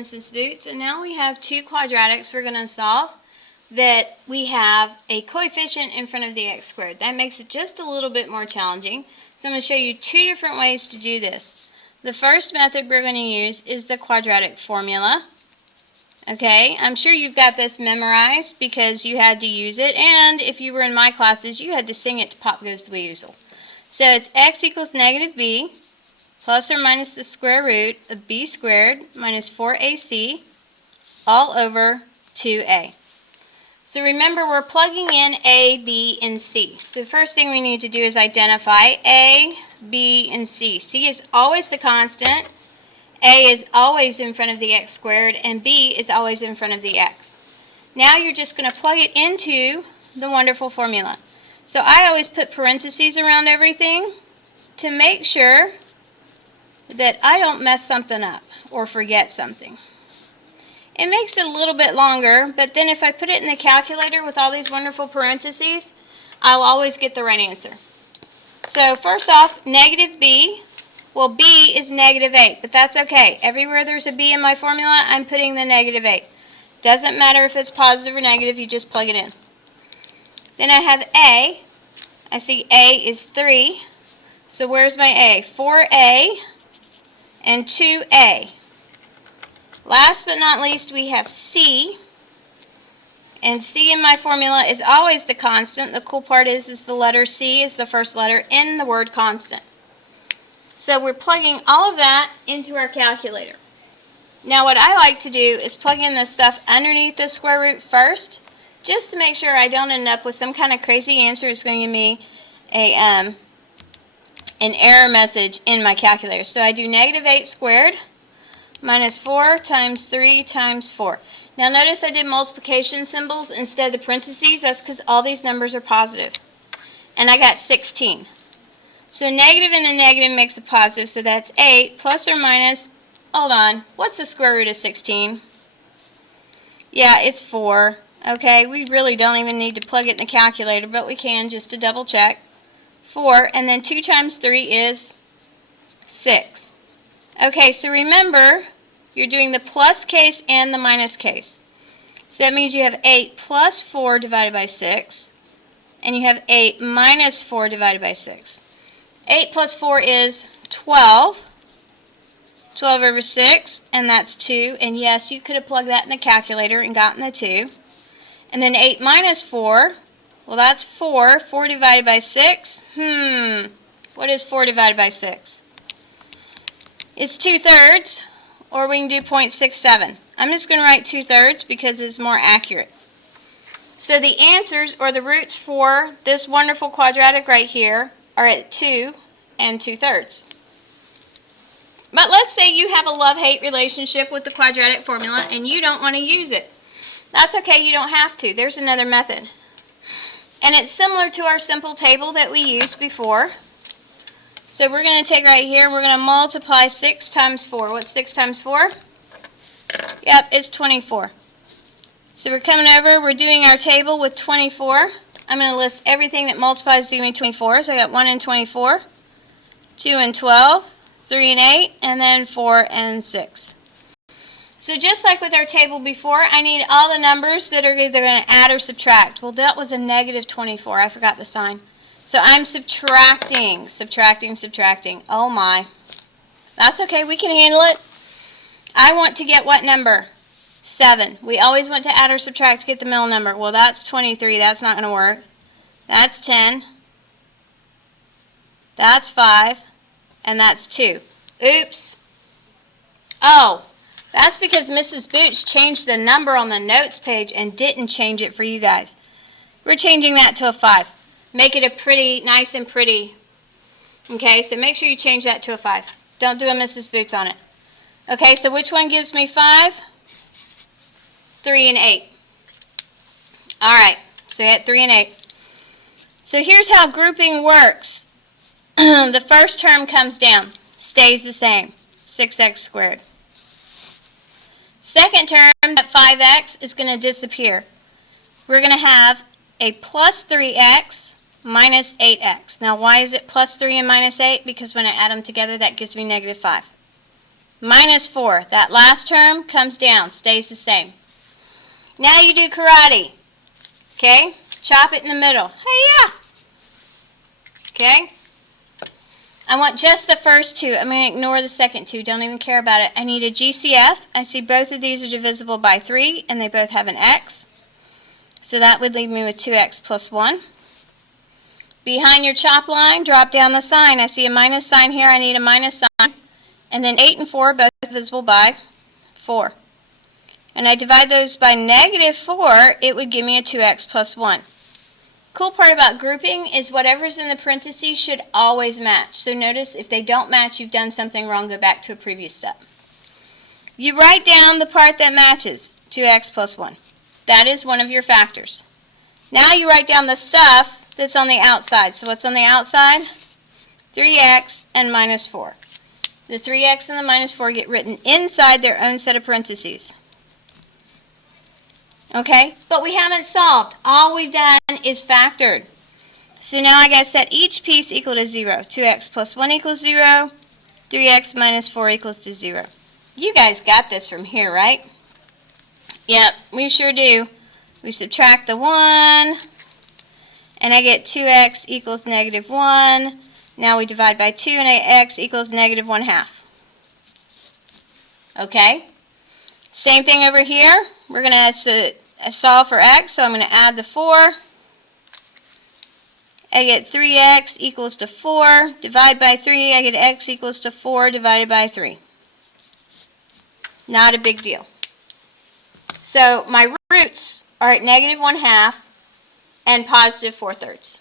Mrs. Boots, and now we have two quadratics we're going to solve that we have a coefficient in front of the x squared. That makes it just a little bit more challenging. So I'm going to show you two different ways to do this. The first method we're going to use is the quadratic formula. Okay, I'm sure you've got this memorized because you had to use it, and if you were in my classes, you had to sing it to Pop Goes the Weasel. So it's x equals negative b plus or minus the square root of b squared minus 4ac all over 2a. So remember, we're plugging in a, b, and c. So the first thing we need to do is identify a, b, and c. C is always the constant, a is always in front of the x squared, and b is always in front of the x. Now you're just going to plug it into the wonderful formula. So I always put parentheses around everything to make sure that I don't mess something up or forget something. It makes it a little bit longer, but then if I put it in the calculator with all these wonderful parentheses, I'll always get the right answer. So first off, negative b, well, b is negative 8, but that's okay. Everywhere there's a b in my formula, I'm putting the negative 8. Doesn't matter if it's positive or negative, you just plug it in. Then I have a. I see a is 3, so where's my a? 4a and 2a. Last but not least, we have c, and c in my formula is always the constant. The cool part is the letter c is the first letter in the word constant. So we're plugging all of that into our calculator. Now what I like to do is plug in this stuff underneath the square root first, just to make sure I don't end up with some kind of crazy answer that's going to give me an error message in my calculator. So I do negative 8 squared minus 4 times 3 times 4. Now notice I did multiplication symbols instead of the parentheses. That's because all these numbers are positive. And I got 16. So negative and a negative makes a positive, so that's 8 plus or minus, hold on, what's the square root of 16? Yeah, it's 4. Okay, we really don't even need to plug it in the calculator, but we can just to double check. 4, and then 2 times 3 is 6. Okay, so remember, you're doing the plus case and the minus case. So that means you have 8 plus 4 divided by 6, and you have 8 minus 4 divided by 6. 8 plus 4 is 12. 12 over 6, and that's 2. And yes, you could have plugged that in the calculator and gotten the 2. And then 8 minus 4, well, that's 4. 4 divided by 6. What is 4 divided by 6? It's 2/3, or we can do 0.67. I'm just going to write 2/3 because it's more accurate. So the answers, or the roots for this wonderful quadratic right here, are at 2 and 2/3. But let's say you have a love-hate relationship with the quadratic formula and you don't want to use it. That's okay, you don't have to. There's another method. And it's similar to our simple table that we used before. So we're going to take right here, we're going to multiply 6 times 4. What's 6 times 4? Yep, it's 24. So we're coming over, we're doing our table with 24. I'm going to list everything that multiplies to give me 24. So I got 1 and 24, 2 and 12, 3 and 8, and then 4 and 6. So just like with our table before, I need all the numbers that are either going to add or subtract. Well, that was a negative 24. I forgot the sign. So I'm subtracting. Oh my. That's okay, we can handle it. I want to get what number? 7. We always want to add or subtract to get the middle number. Well, that's 23. That's not going to work. That's 10. That's 5. And that's 2. Oops. Oh, that's because Mrs. Boots changed the number on the notes page and didn't change it for you guys. We're changing that to a 5. Make it a pretty, nice and pretty. Okay, so make sure you change that to a 5. Don't do a Mrs. Boots on it. Okay, so which one gives me 5? 3 and 8. Alright, so you had 3 and 8. So here's how grouping works. The first term comes down, stays the same, 6x squared. Second term, that 5x is going to disappear. We're going to have a plus 3x minus 8x. Now why is it plus 3 and minus 8? Because when I add them together, that gives me negative 5. minus 4. That last term comes down, stays the same. Now you do karate. Okay? Chop it in the middle. Hey-ya! Okay? I want just the first two. I'm going to ignore the second two. Don't even care about it. I need a GCF. I see both of these are divisible by 3, and they both have an x. So that would leave me with 2x plus 1. Behind your chop line, drop down the sign. I see a minus sign here. I need a minus sign. And then 8 and 4 both divisible by 4. And I divide those by negative 4, it would give me a 2x plus 1. Cool part about grouping is whatever's in the parentheses should always match. So notice if they don't match, you've done something wrong. Go back to a previous step. You write down the part that matches, 2x plus 1. That is one of your factors. Now you write down the stuff that's on the outside. So what's on the outside? 3x and minus 4. The 3x and the minus 4 get written inside their own set of parentheses. Okay, but we haven't solved. All we've done is factored. So now I got to set each piece equal to 0. 2x plus 1 equals 0. 3x minus 4 equals to 0. You guys got this from here, right? Yep, we sure do. We subtract the 1, and I get 2x equals negative 1. Now we divide by 2, and x equals negative 1/2. Okay? Same thing over here. We're going to solve for x, so I'm going to add the 4. I get 3x equals to 4. Divide by 3, I get x equals to 4 divided by 3. Not a big deal. So my roots are at negative 1/2 and positive 4/3.